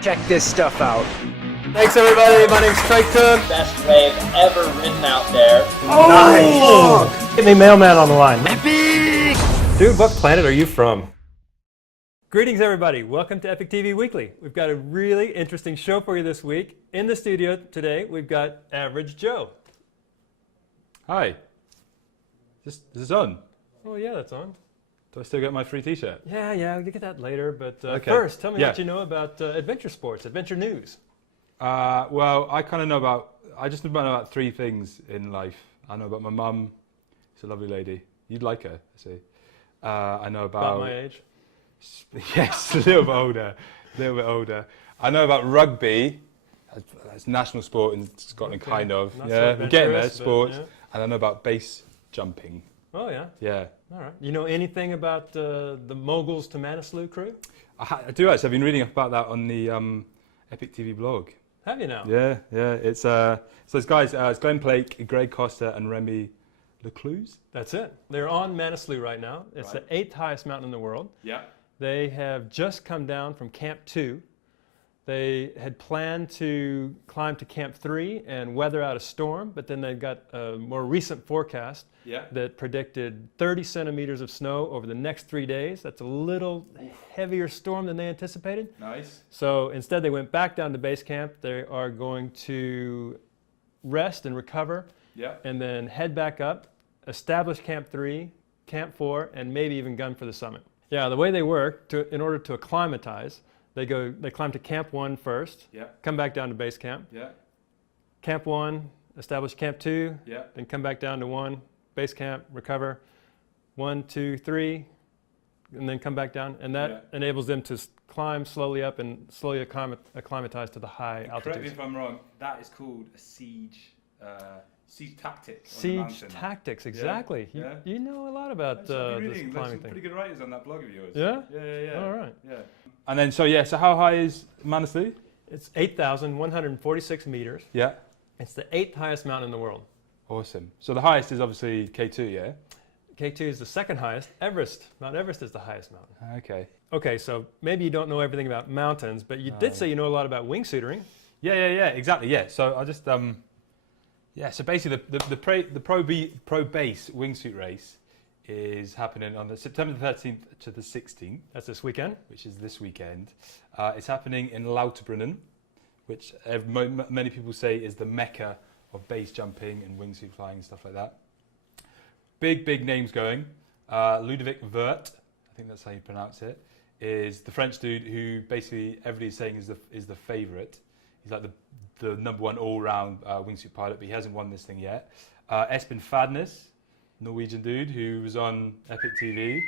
Check this stuff out. Thanks everybody, my name's Trey. Best wave ever ridden out there. Oh, nice! Get me Mailman on the line. Epic! Dude, what planet are you from? Greetings everybody, welcome to EpicTV Weekly. We've got a really interesting show for you this week. In the studio today, we've got Average Joe. Hi. Is this on? Oh yeah, that's on. Do I still get my free t-shirt? Yeah, you get that later, but Okay. first, tell me what you know about adventure sports, adventure news. Well, I kind of know I just know about three things in life. I know about my mum. She's a lovely lady. You'd like her, I see. I know about my age? Yes, a little bit older. I know about rugby. That's national sport in Scotland, Okay. kind of. Not Yeah, so we're getting there, adventurous, sports. but, And I know about base jumping. Oh yeah? Yeah. All right. You know anything about the Moguls to Manaslu crew? I do actually. I've been reading about that on the EpicTV blog. Have you now? Yeah. It's so it's guys. It's Glen Plake, Greg Costa, and Rémy Lécluse. That's it. They're on Manaslu right now. It's the 8th highest mountain in the world. Yeah. They have just come down from Camp 2. They had planned to climb to Camp 3 and weather out a storm, but then they've got a more recent forecast that predicted 30 centimeters of snow over the next 3 days. That's a little heavier storm than they anticipated. Nice. So instead they went back down to base camp. They are going to rest and recover and then head back up, establish Camp 3, Camp 4, and maybe even gun for the summit. Yeah, the way they work, in order to acclimatize, they climb to Camp 1 first, come back down to base camp. Camp 1, establish Camp 2, then come back down to 1, base camp, recover, 1, 2, 3, and then come back down. And that enables them to climb slowly up and slowly acclimatize to the high altitudes. Correct me if I'm wrong, that is called a siege tactic. Siege tactics, exactly. Yeah. You know a lot about this climbing There's some thing. pretty good writers on that blog of yours. Yeah? Yeah. All right. Yeah. And then, so how high is Manaslu? It's 8,146 meters. Yeah. It's the 8th highest mountain in the world. Awesome. So the highest is obviously K2, yeah? K2 is the second highest. Mount Everest is the highest mountain. Okay. Okay, so maybe you don't know everything about mountains, but you did say you know a lot about wingsuitering. Yeah, exactly, yeah. So I'll just, so basically the ProBASE wingsuit race is happening on the September the 13th to the 16th. That's this weekend. Which is this weekend. It's happening in Lauterbrunnen, which many people say is the Mecca of base jumping and wingsuit flying and stuff like that. Big names going. Ludovic Vert, I think that's how you pronounce it, is the French dude who basically everybody's saying is the favourite. He's like the number one all-round wingsuit pilot, but he hasn't won this thing yet. Espen Fadnes, Norwegian dude who was on EpicTV,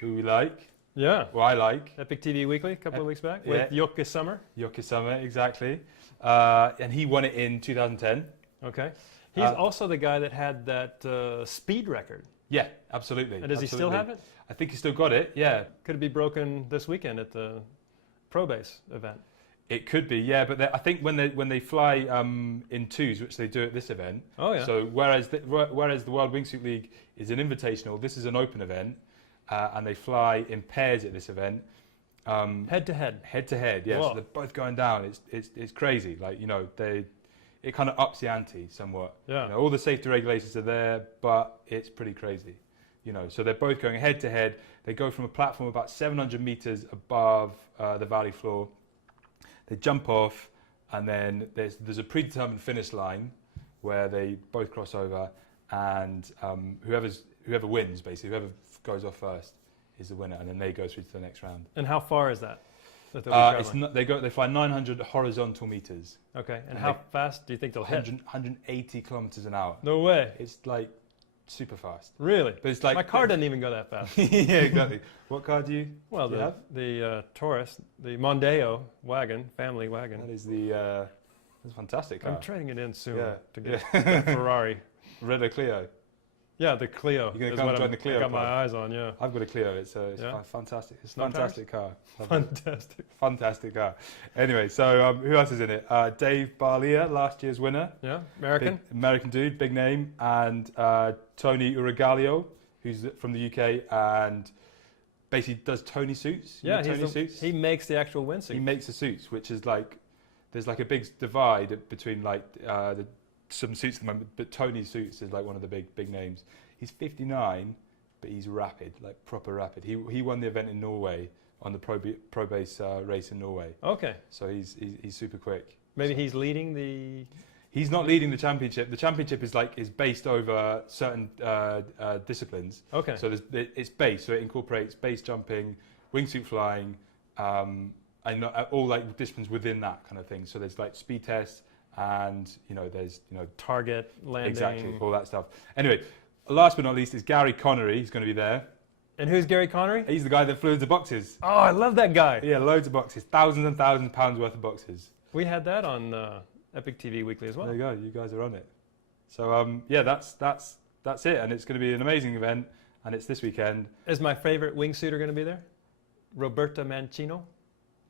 who we like. Yeah. Well, I like. EpicTV Weekly a couple of weeks back with Jokke Sommer. Jokke Sommer, exactly. And he won it in 2010. Okay. He's also the guy that had that speed record. Yeah, absolutely. And does he still have it? I think he still got it, yeah. Could it be broken this weekend at the ProBASE event? It could be, yeah, but I think when they fly in twos, which they do at this event. Oh yeah. So whereas the World Wingsuit League is an invitational, this is an open event, and they fly in pairs at this event. Head to head. Head to head, yeah. So they're both going down. It's crazy. Like it kind of ups the ante somewhat. Yeah. All the safety regulations are there, but it's pretty crazy. So they're both going head to head. They go from a platform about 700 meters above the valley floor. They jump off, and then there's a predetermined finish line where they both cross over, and whoever wins, basically, whoever goes off first is the winner, and then they go through to the next round. And how far is that? They fly 900 horizontal meters. Okay, and how fast do you think they'll hit? 180 kilometers an hour. No way. It's like super fast. Really? But it's like my car doesn't even go that fast. Yeah, exactly. What car do you? Well, the Taurus, the Mondeo wagon, family wagon. That is that's a fantastic car. I'm trading it in soon to get Yeah. a Ferrari. Renault Clio. Yeah, the Clio. You're going to come join the Clio I got club. my eyes on, yeah. I've got a Clio. It's fantastic. It's a fantastic car. Fantastic. Fantastic car. Anyway, so who else is in it? Dave Mailman, last year's winner. Yeah, American. American dude, big name. And Tony Uragalio, who's from the UK. And basically does Tony suits. Yeah, Tony suits. he makes the actual windsuit. He makes the suits, which is like, there's like a big divide between like some suits at the moment, but Tony suits is like one of the big names. He's 59, but he's rapid, like proper rapid. He won the event in Norway on the ProBASE race in Norway. Okay. So he's super quick. Maybe he's leading the... He's not leading the championship. The championship is based over certain disciplines. Okay. So it's base, so it incorporates base jumping, wingsuit flying, and all like disciplines within that kind of thing. So there's like speed tests, and there's target landing. Exactly, all that stuff. Anyway, last but not least is Gary Connery. He's going to be there. And who's Gary Connery? He's the guy that flew into boxes. Oh, I love that guy. Yeah, loads of boxes, thousands and thousands of pounds worth of boxes. We had that on EpicTV Weekly as well. There you go, you guys are on it. So yeah, that's it, and it's going to be an amazing event, and it's this weekend. Is my favorite wingsuiter going to be there? Roberta Mancino?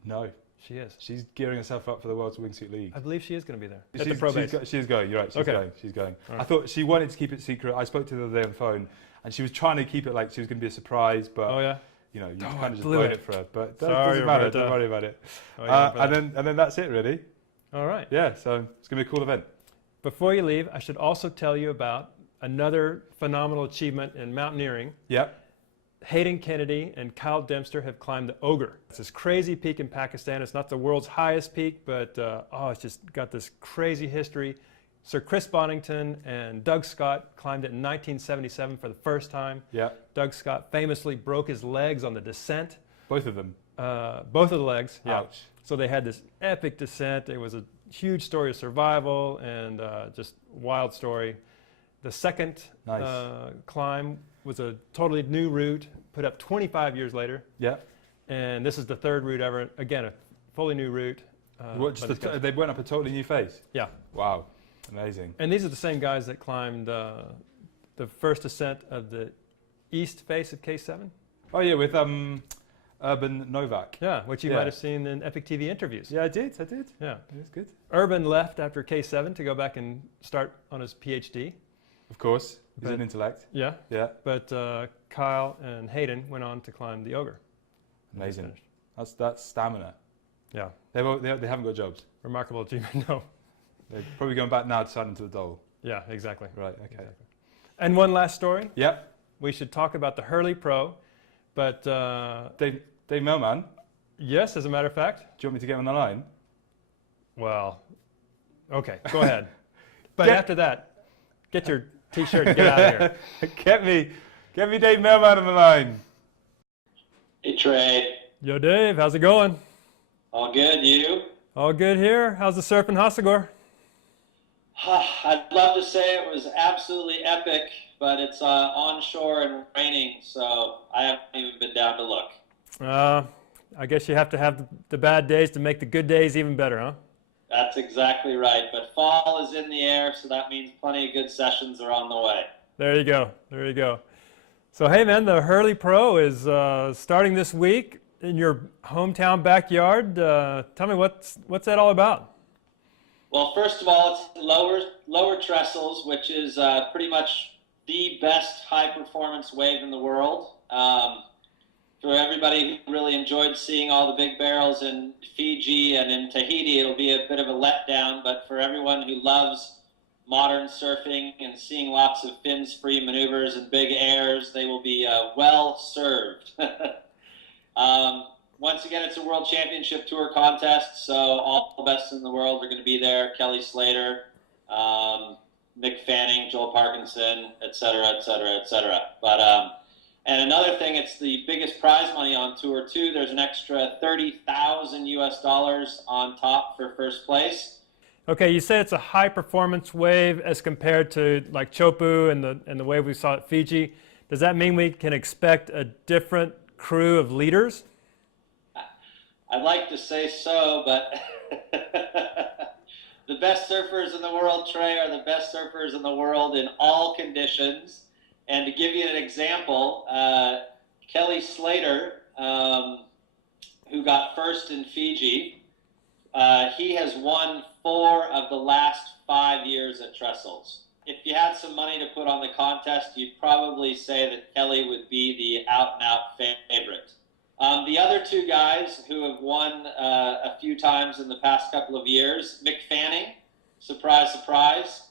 No. She is. She's gearing herself up for the World Wingsuit League. I believe she is going to be there. At the ProBASE. She's going, you're right, she's going. She's going. Right. I thought she wanted to keep it secret. I spoke to her the other day on the phone, and she was trying to keep it like she was going to be a surprise, but oh, yeah? You kind of just blown it for her. But that Sorry, doesn't matter, Roberta. don't worry about it. Oh, yeah, and then that's it, really. All right. Yeah, so it's going to be a cool event. Before you leave, I should also tell you about another phenomenal achievement in mountaineering. Yep. Hayden Kennedy and Kyle Dempster have climbed the Ogre. It's this crazy peak in Pakistan. It's not the world's highest peak, but it's just got this crazy history. Sir Chris Bonington and Doug Scott climbed it in 1977 for the first time. Yeah. Doug Scott famously broke his legs on the descent. Both of them. Both of the legs. Yeah. Ouch. So they had this epic descent. It was a huge story of survival and just wild story. The second climb was a totally new route, put up 25 years later. Yeah. And this is the third route ever. Again, a fully new route. They went up a totally new face? Yeah. Wow. Amazing. And these are the same guys that climbed the first ascent of the east face of K7. Oh, yeah, with Urban Novak. Yeah, which you might have seen in EpicTV interviews. Yeah, I did. Yeah. It was good. Urban left after K7 to go back and start on his PhD. Of course. He's an intellect. Yeah. Yeah. But Kyle and Hayden went on to climb the Ogre. Amazing. That's stamina. Yeah. They haven't got jobs. Remarkable achievement, no. They're probably going back now to sign into the Dole. Yeah, exactly. Right, okay. Exactly. And one last story. Yep. We should talk about the Hurley Pro, but... Dave Mailman? Yes, as a matter of fact. Do you want me to get on the line? Well, okay, go ahead. But after that, get your T-shirt and get out of here. Get me Dave Mailman on the line. Hey, Trey. Yo, Dave, how's it going? All good, you? All good here. How's the surf in Hossegor? I'd love to say it was absolutely epic, but it's onshore and raining, so I haven't even been down to look. I guess you have to have the bad days to make the good days even better, huh? That's exactly right, but fall is in the air, so that means plenty of good sessions are on the way. There you go. There you go. So, hey, man, the Hurley Pro is starting this week in your hometown backyard. Tell me, what's that all about? Well, first of all, it's lower Trestles, which is pretty much the best high-performance wave in the world. For everybody who really enjoyed seeing all the big barrels in Fiji and in Tahiti, it'll be a bit of a letdown, but for everyone who loves modern surfing and seeing lots of fins-free maneuvers and big airs, they will be well served. Once again, it's a World Championship Tour contest, so all the best in the world are going to be there. Kelly Slater, Mick Fanning, Joel Parkinson, et cetera, et cetera, et cetera. But, and another thing, it's the biggest prize money on tour too. There's an extra $30,000 US on top for first place. Okay, you said it's a high performance wave as compared to like Chopu and the wave we saw at Fiji. Does that mean we can expect a different crew of leaders? I'd like to say so, but the best surfers in the world, Trey, are the best surfers in the world in all conditions. And to give you an example, Kelly Slater, who got first in Fiji, he has won 4 of the last 5 years at Trestles if you had some money to put on the contest, you'd probably say that Kelly would be the out-and-out favorite. The other two guys who have won a few times in the past couple of years, Mick Fanning, surprise, surprise.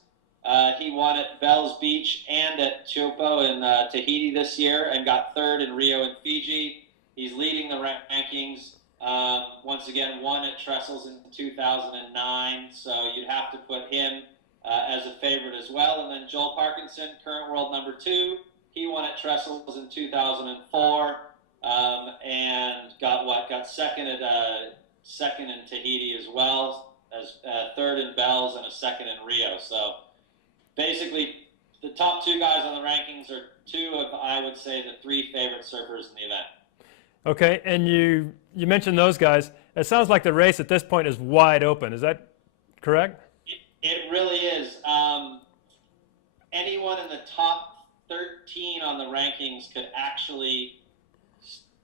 He won at Bells Beach and at Chopo in Tahiti this year and got third in Rio and Fiji. He's leading the rankings. Once again, won at Trestles in 2009, so you'd have to put him as a favorite as well. And then Joel Parkinson, current world number 2, he won at Trestles in 2004 and got second in Tahiti as well, as third in Bells and a second in Rio. So basically, the top 2 guys on the rankings are 2 of, I would say, the 3 favorite surfers in the event. Okay, and you mentioned those guys. It sounds like the race at this point is wide open. Is that correct? It really is. Anyone in the top 13 on the rankings could actually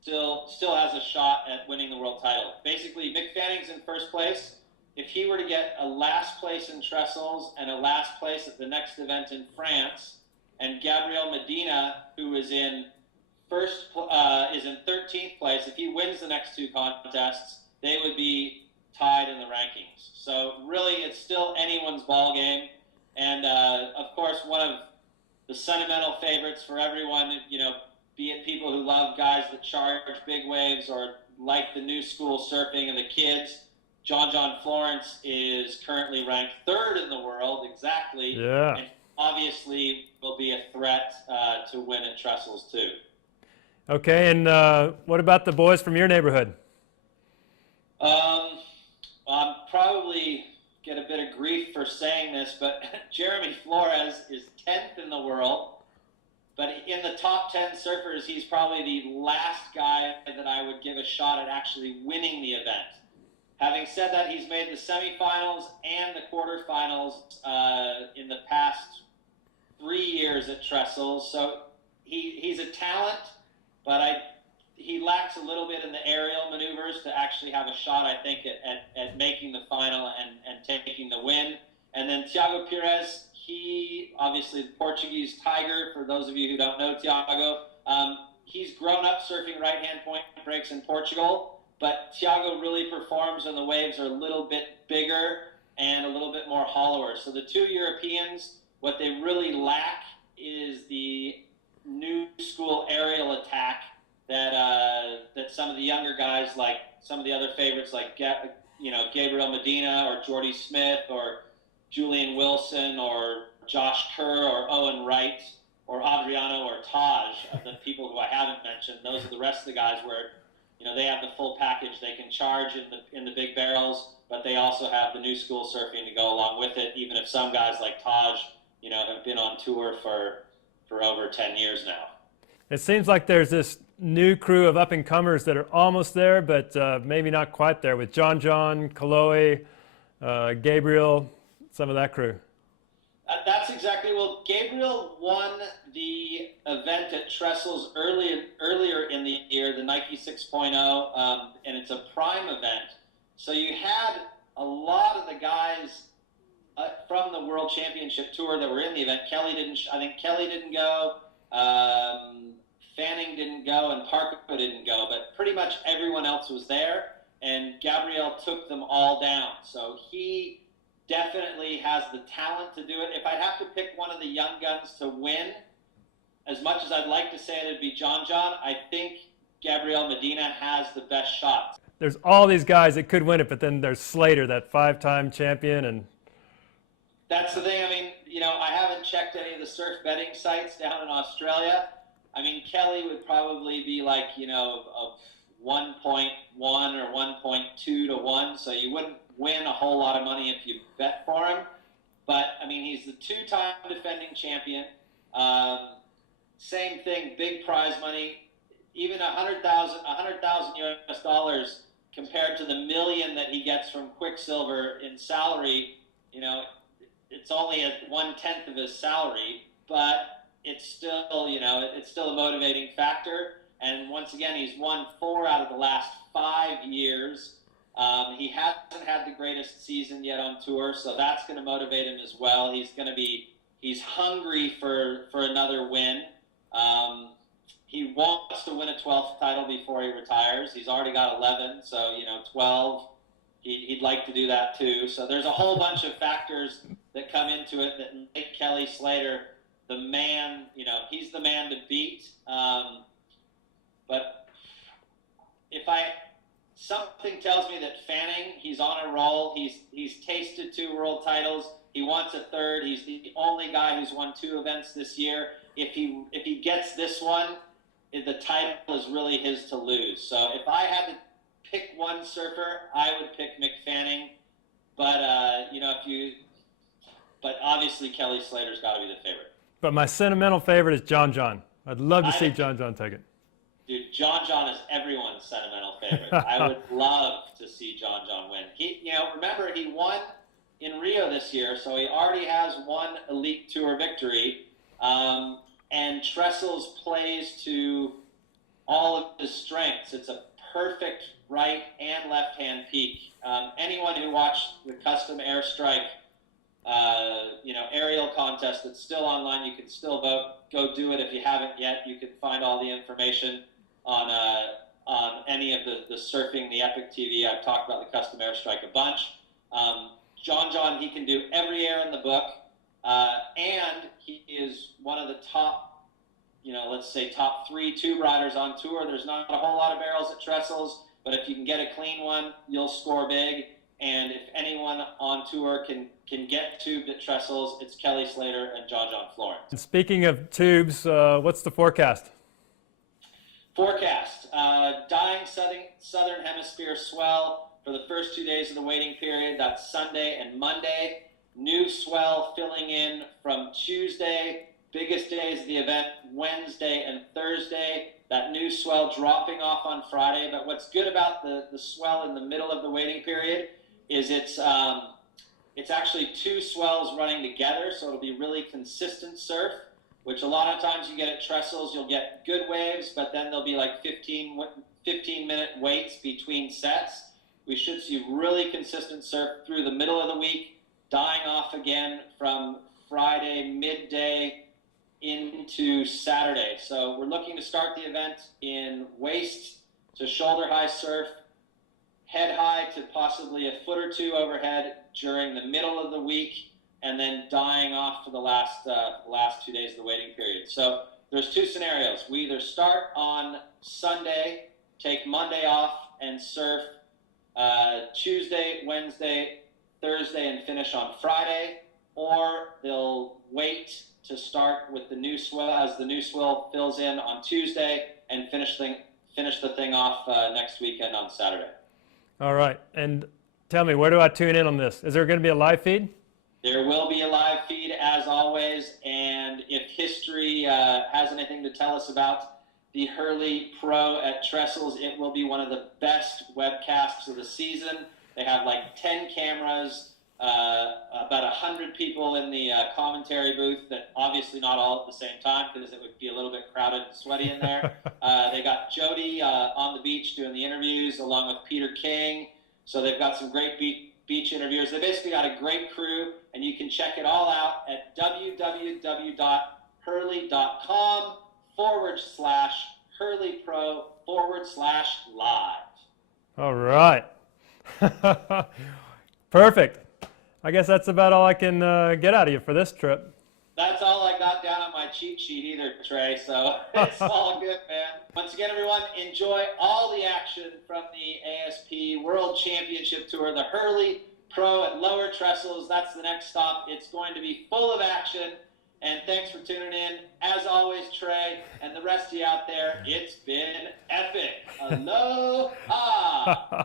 still has a shot at winning the world title. Basically, Mick Fanning's in first place. If he were to get a last place in Trestles and a last place at the next event in France, and Gabriel Medina, who is in 13th place, if he wins the next 2 contests, they would be tied in the rankings. So really, it's still anyone's ball game. And of course, one of the sentimental favorites for everyone, be it people who love guys that charge big waves or like the new school surfing and the kids, John Florence is currently ranked 3rd in the world, exactly. Yeah. And obviously will be a threat to win at Trestles too. Okay, and what about the boys from your neighborhood? I'm probably get a bit of grief for saying this, but Jeremy Flores is 10th in the world. But in the top 10 surfers, he's probably the last guy that I would give a shot at actually winning the event. Having said that, he's made the semifinals and the quarterfinals in the past 3 years at Trestles. So he's a talent, but he lacks a little bit in the aerial maneuvers to actually have a shot, I think, at making the final and taking the win. And then Tiago Pires, he, obviously the Portuguese tiger, for those of you who don't know Tiago, he's grown up surfing right-hand point breaks in Portugal, but Tiago really performs when the waves are a little bit bigger and a little bit more hollower. So the 2 Europeans, what they really lack is the new school aerial attack that some of the younger guys, like some of the other favorites, like Gabriel Medina or Jordy Smith or Julian Wilson or Josh Kerr or Owen Wright or Adriano or Taj, of the people who I haven't mentioned. Those are the rest of the guys where they have the full package. They can charge in the big barrels, but they also have the new school surfing to go along with it. Even if some guys like Taj, have been on tour for over 10 years now. It seems like there's this new crew of up-and-comers that are almost there, but maybe not quite there, with John, Kaloe, Gabriel, some of that crew. That's exactly. Well, Gabriel won the event at Trestles earlier in the year, the Nike 6.0, and it's a prime event. So you had a lot of the guys from the World Championship Tour that were in the event. I think Kelly didn't go. Fanning didn't go, and Parker didn't go, but pretty much everyone else was there, and Gabriel took them all down. So he definitely has the talent to do it. If I'd have to pick one of the young guns to win, as much as I'd like to say it'd be John, I think Gabriel Medina has the best shot. There's all these guys that could win it, but then there's Slater, that 5-time champion, and that's the thing. I mean, I haven't checked any of the surf betting sites down in Australia. I mean, Kelly would probably be like, of 1.1 or 1.2 to 1, so you wouldn't win a whole lot of money if you bet for him. But, I mean, he's the 2-time defending champion. Same thing, big prize money. Even $100,000 US compared to the $1 million that he gets from Quicksilver in salary, it's only at 1/10 of his salary, but it's still, it's still a motivating factor. And once again, he's won 4 out of the last 5 years. He hasn't had the greatest season yet on tour, so that's going to motivate him as well. He's going to be He's hungry for another win. He wants to win a 12th title before he retires. He's already got 11, so 12. He'd like to do that too. So there's a whole bunch of factors that come into it that make Kelly Slater the man. He's the man to beat. But something tells me that Fanning, he's on a roll. He's tasted 2 world titles. He wants a 3rd. He's the only guy who's won 2 events this year. If he gets this one, the title is really his to lose. So if I had to pick one surfer, I would pick Mick Fanning. But but obviously Kelly Slater's got to be the favorite. But my sentimental favorite is John John. I'd love to see John John take it. Dude, John John is everyone's sentimental favorite. I would love to see John John win. Remember, he won in Rio this year, so he already has 1 Elite Tour victory. And Trestles plays to all of his strengths. It's a perfect right and left-hand peak. Anyone who watched the custom airstrike, aerial contest that's still online, you can still vote. Go do it if you haven't yet. You can find all the information on any of the surfing, the EpicTV. I've talked about the custom airstrike a bunch. John John, he can do every air in the book, and he is one of the top, let's say top 3 tube riders on tour. There's not a whole lot of barrels at Trestles, but if you can get a clean one, you'll score big. And if anyone on tour can get tubed at Trestles, it's Kelly Slater and John John Florence. And speaking of tubes, what's the forecast? Dying southern hemisphere swell for the first 2 days of the waiting period. That's Sunday and Monday. New swell filling in from Tuesday. Biggest days of the event, Wednesday and Thursday. That new swell dropping off on Friday. But what's good about the swell in the middle of the waiting period is it's actually 2 swells running together, so it'll be really consistent surf, which a lot of times you get at Trestles. You'll get good waves, but then there'll be like 15-minute waits between sets. We should see really consistent surf through the middle of the week, dying off again from Friday midday into Saturday. So we're looking to start the event in waist to shoulder high surf, head high to possibly a foot or 2 overhead during the middle of the week, and then dying off for the last 2 days of the waiting period. So there's 2 scenarios. We either start on Sunday, take Monday off, and surf Tuesday, Wednesday, Thursday, and finish on Friday, or they'll wait to start with the new swell as the new swell fills in on Tuesday and finish the thing off next weekend on Saturday. All right. And tell me, where do I tune in on this? Is there going to be a live feed? There will be a live feed as always, and if history has anything to tell us about the Hurley Pro at Trestles, it will be one of the best webcasts of the season. They have like 10 cameras, about 100 people in the commentary booth, that obviously not all at the same time because it would be a little bit crowded and sweaty in there. They got Jody on the beach doing the interviews along with Peter King. So they've got some great beach interviewers. They basically got a great crew, and you can check it all out at www.hurley.com/HurleyPro/live. All right. Perfect. I guess that's about all I can get out of you for this trip. That's all I got down on my cheat sheet either, Trey, so it's all good, man. Once again, everyone, enjoy all the action from the ASP World Championship Tour, the Hurley Pro at Lower Trestles. That's the next stop. It's going to be full of action, and thanks for tuning in. As always, Trey, and the rest of you out there, it's been epic. Aloha!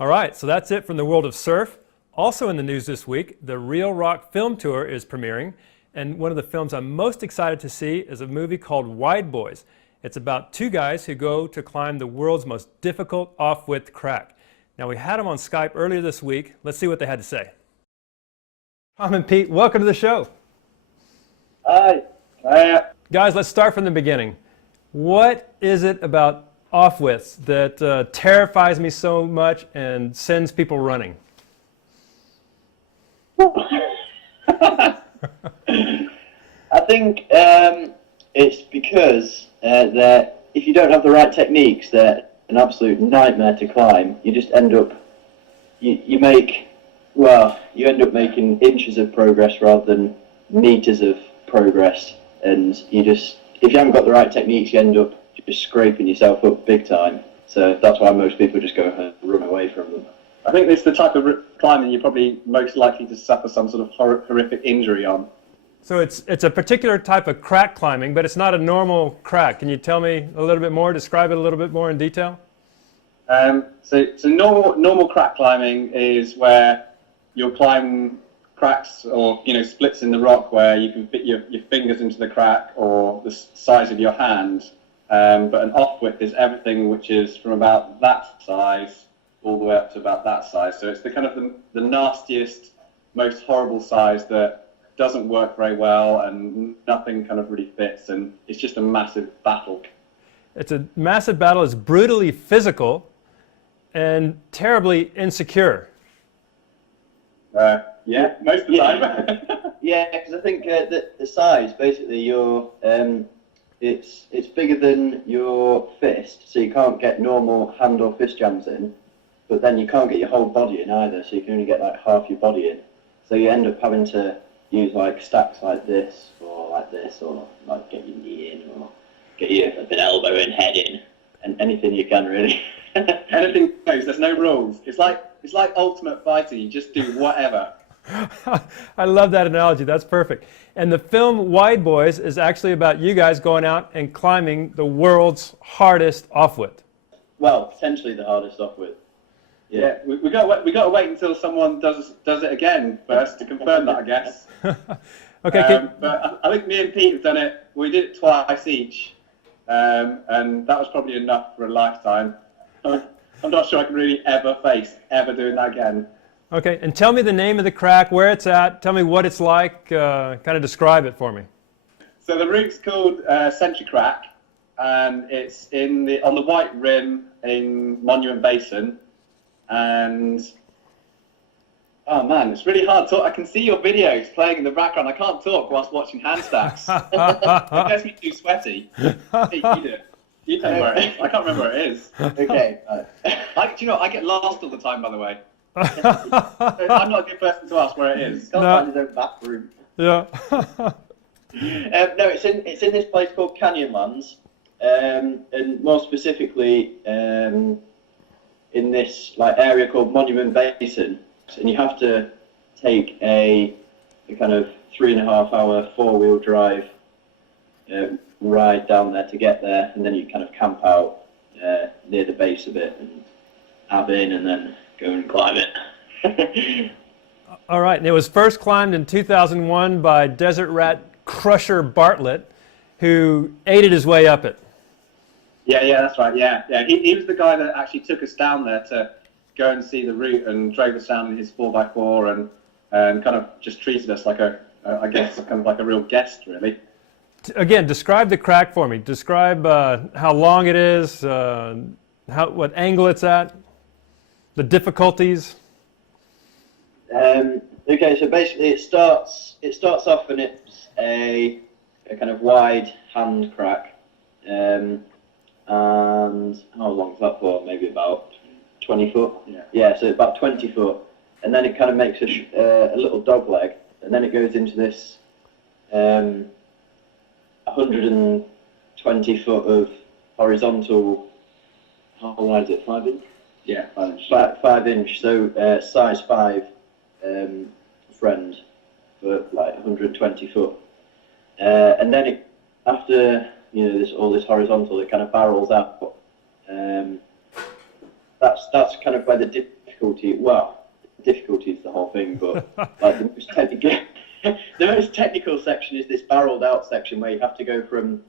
All right, so that's it from the world of surf. Also in the news this week, the Real Rock Film Tour is premiering, and one of the films I'm most excited to see is a movie called Wide Boyz. It's about 2 guys who go to climb the world's most difficult off-width crack. Now, we had them on Skype earlier this week. Let's see what they had to say. Tom and Pete, welcome to the show. Hi. Guys, let's start from the beginning. What is it about off-widths that terrifies me so much and sends people running? think it's because that if you don't have the right techniques, they're an absolute nightmare to climb. You just end up, you end up making inches of progress rather than meters of progress, and if you haven't got the right techniques, you end up just scraping yourself up big time. So that's why most people just go and run away from them. I think it's the type of climbing you're probably most likely to suffer some sort of horrific injury on. So it's a particular type of crack climbing, but it's not a normal crack. Can you tell me a little bit more, describe it a little bit more in detail? So normal crack climbing is where you'll climb cracks or splits in the rock where you can fit your fingers into the crack or the size of your hand. But an off-width is everything which is from about that size all the way up to about that size. So it's the kind of the nastiest, most horrible size that doesn't work very well and nothing kind of really fits, and it's just a massive battle. It's a massive battle. It's brutally physical and terribly insecure. Yeah, most of the time. Yeah, because I think the size, basically, it's bigger than your fist, so you can't get normal hand or fist jams in, but then you can't get your whole body in either, so you can only get like half your body in. So you end up having to use like stacks like this, or like get your knee in, or get your an elbow and head in, and anything you can really. Anything goes. There's no rules. It's like Ultimate Fighter. You just do whatever. I love that analogy. That's perfect. And the film Wide Boyz is actually about you guys going out and climbing the world's hardest off-width. Well, potentially the hardest off-width. Yeah, we got to wait until someone does it again first to confirm that, I guess. Okay. But I think me and Pete have done it. We did it twice each, and that was probably enough for a lifetime. I'm not sure I can really ever doing that again. Okay, and tell me the name of the crack, where it's at. Tell me what it's like. Kind of describe it for me. So the route's called Century Crack, and it's on the White Rim in Monument Basin. And oh man, it's really hard to talk. I can see your videos playing in the background. I can't talk whilst watching hand stacks. It gets me too sweaty. Hey, you tell me where it is. I can't remember where it is. Okay. I get lost all the time, by the way. I'm not a good person to ask where it is. Can't find his own bathroom. Yeah. No, it's in this place called Canyonlands, and more specifically in this like area called Monument Basin, and you have to take a kind of 3.5-hour 4-wheel drive ride down there to get there, and then you kind of camp out near the base of it and have in, and then go and climb it. All right, and it was first climbed in 2001 by Desert Rat Crusher Bartlett, who aided his way up it. Yeah, that's right. Yeah. He was the guy that actually took us down there to go and see the route and drove us down in his 4x4 and kind of just treated us like I guess kind of like a real guest, really. Again, describe the crack for me. Describe how long it is, what angle it's at, the difficulties. Okay, so basically it starts off and it's a kind of wide hand crack, and how long is that for? Maybe about 20 foot. Yeah, so about 20 foot, and then it kind of makes a little dog leg, and then it goes into this 120 foot of horizontal. How wide is it? 5 inch? Yeah, 5 inch. 5 inch. So size 5 friend for like 120 foot, and then after all this horizontal, it kind of barrels out. That's kind of where the difficulty. Well, difficulty is the whole thing, but like the most technical section is this barreled out section where you have to go from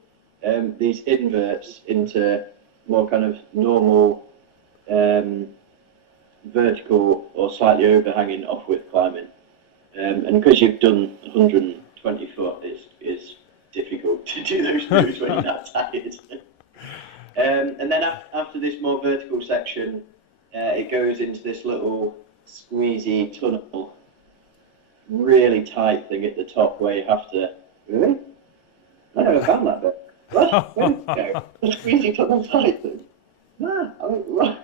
these inverts into more kind of normal vertical or slightly overhanging off-width climbing, and because you've done 120 foot, it's difficult to do those moves when you're that tired. And then after this more vertical section, it goes into this little squeezy tunnel, really tight thing at the top where you have to. Really? I never found that bit. What? Where did it go? The squeezy tunnel side thing. Nah, I mean, right.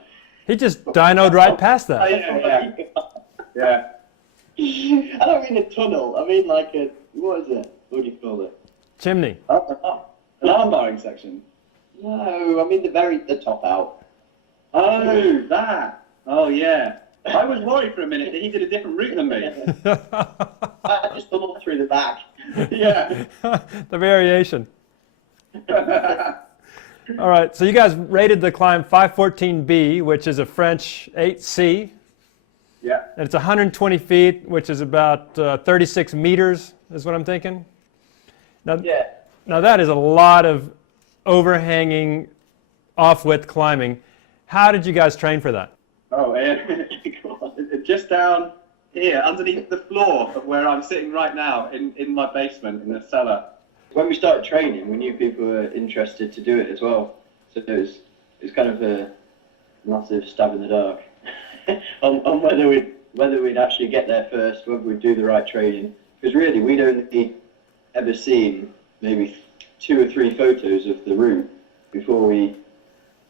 He just dynoed right past Oh, that. Yeah. I don't mean a tunnel. I mean like a, what is it? What do you call it? Chimney. An armbarring section. No, I mean the top out. Oh, that. Oh, yeah. I was worried for a minute that he did a different route than me. I just tunneled through the back. Yeah. The variation. All right, so you guys rated the climb 514B, which is a French 8C. Yeah. And it's 120 feet, which is about 36 meters, is what I'm thinking. Now, Yeah. now that is a lot of overhanging, off-width climbing. How did you guys train for that? Oh, yeah. Just down here, underneath the floor of where I'm sitting right now, in my basement, in the cellar. When we started training, we knew people were interested to do it as well. So it was kind of a massive stab in the dark on whether we'd actually get there first, whether we'd do the right training. Because really, we'd only ever seen maybe 2 or 3 photos of the route before we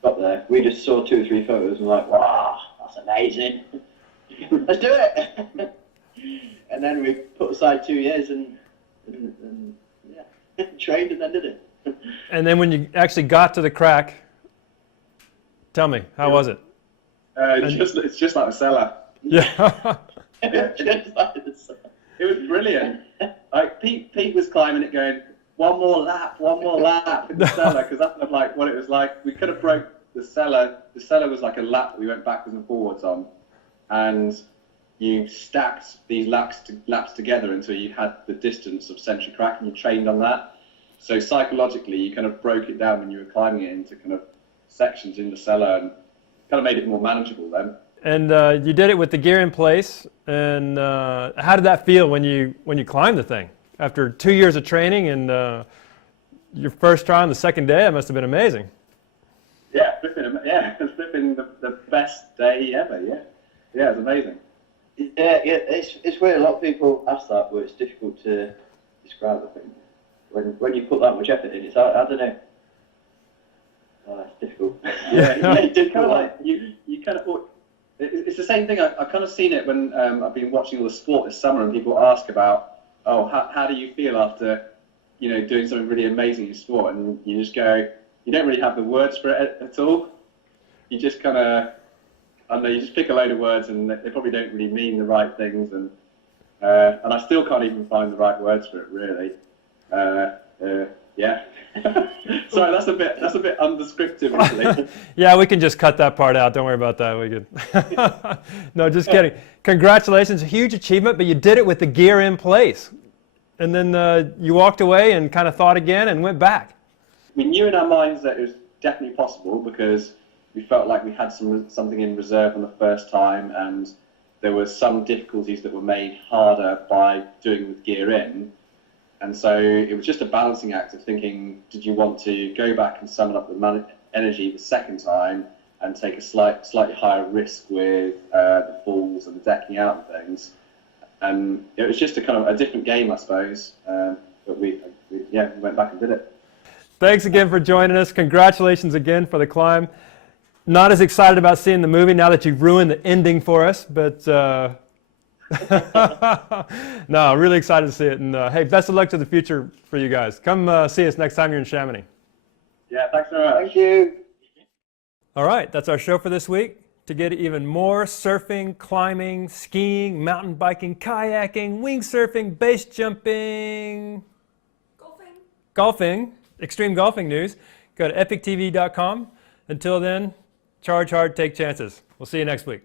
got there. We just saw 2 or 3 photos and were like, wow, that's amazing. Let's do it. And then we put aside 2 years and yeah, trained and then did it. And then when you actually got to the crack, tell me, how was it? It's just like a cellar. Yeah. It was brilliant. Like Pete was climbing it, going one more lap in the cellar, because that's kind of like what it was like. We could have broke the cellar. The cellar was like a lap that we went backwards and forwards on, and you stacked these laps together until you had the distance of Century Crack, and you trained on that. So psychologically, you kind of broke it down when you were climbing it into kind of sections in the cellar, and kind of made it more manageable then. And you did it with the gear in place. And how did that feel when you climbed the thing? After 2 years of training and your first try on the second day, it must have been amazing. Yeah, it's flipping the best day ever. Yeah, it's amazing. Yeah, it's weird. A lot of people ask that, but it's difficult to describe. I think when you put that much effort in, I don't know. It's difficult. Yeah, it's kind of like you kind of thought. It's the same thing. I've kind of seen it when I've been watching all the sport this summer, and people ask about, oh, how do you feel after, doing something really amazing in sport? And you just go, you don't really have the words for it at all. You just kind of, I don't know, you just pick a load of words, and they probably don't really mean the right things, and I still can't even find the right words for it, really. Yeah. Sorry, that's a bit undescriptive, really. Yeah, we can just cut that part out. Don't worry about that. We could. No, just kidding. Congratulations, a huge achievement, but you did it with the gear in place. And then you walked away and kind of thought again and went back. We knew in our minds that it was definitely possible, because we felt like we had something in reserve on the first time, and there were some difficulties that were made harder by doing with gear in. And so it was just a balancing act of thinking, did you want to go back and summon up the energy the second time and take a slightly higher risk with the falls and the decking out and things? And it was just a different game, I suppose. But we went back and did it. Thanks again for joining us. Congratulations again for the climb. Not as excited about seeing the movie now that you've ruined the ending for us, but no, really excited to see it. And hey, best of luck to the future for you guys. Come see us next time you're in Chamonix. Yeah, thanks very much. Thank you. All right, that's our show for this week. To get even more surfing, climbing, skiing, mountain biking, kayaking, wingsurfing, base jumping, golfing, extreme golfing news, go to epictv.com. Until then, charge hard, take chances. We'll see you next week.